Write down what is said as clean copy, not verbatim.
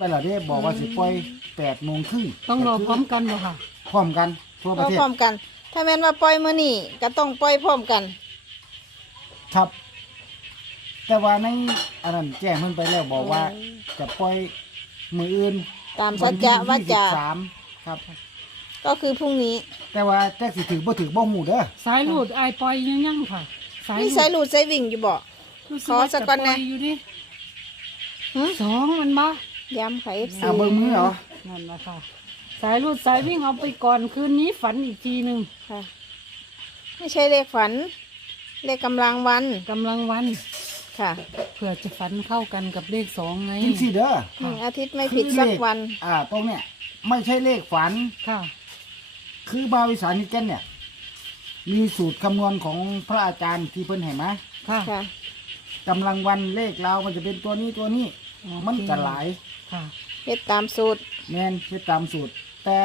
ไปแล้วเด้บอกว่าสิปล่อย8:30ต้องรอพร้อมกันบ่ค่ะ พร้อมกันทั่วประเทศ พร้อมกัน ถ้าแม่นว่าปล่อยมื้อนี้ก็ต้องปล่อยพร้อมกัน ครับ แต่ว่าในอันนั้นแจ้งเพิ่นไปแล้วบอกว่าจะปล่อยมื้ออื่น ตามสัจจะวาจา 23ครับ ก็คือพรุ่งนี้ แต่ว่าจักสิถือบ่ถือบ่ฮู้เด้อ สายหลุดไอายปล่อยยังค่ะ มีสายหลุดสายวิ่งอยู่บ่ รู้ ขอสักก่อนนะ ว่าจปล่ยอยู่ดิ หึ 2มันบ่ ย้ำค่ะ FC เอาเบิ่งมือเหรอ นั่นล่ะค่ะ สายหลุดสายวิ่งเอาไปก่อนคืนนี้ฝันอีกทีหนึง ค่ะ ไม่ใช่เลขฝัน เลขกำลังวัน กำลังวัน ค่ะ เผื่อจะฝันเข้ากันกับเลข2ไง จังซี่เด้อ อาทิตย์ไม่ผิดสักวัน ตรงเนี้ยไม่ใช่เลขฝัน ค่ะ คือบาวอีสานนี่แก่นเนี่ย มีสูตรคำนวณของพระอาจารย์ที่เพิ่นให้มา ค่ะ ค่ะ กำลังวันเลขเรามันจะเป็นตัวนี้ตัวนี้ โอเค มันจะหลาย ค่ะ เฮ็ดตามสูตร แม่นคือตามสูตร แต่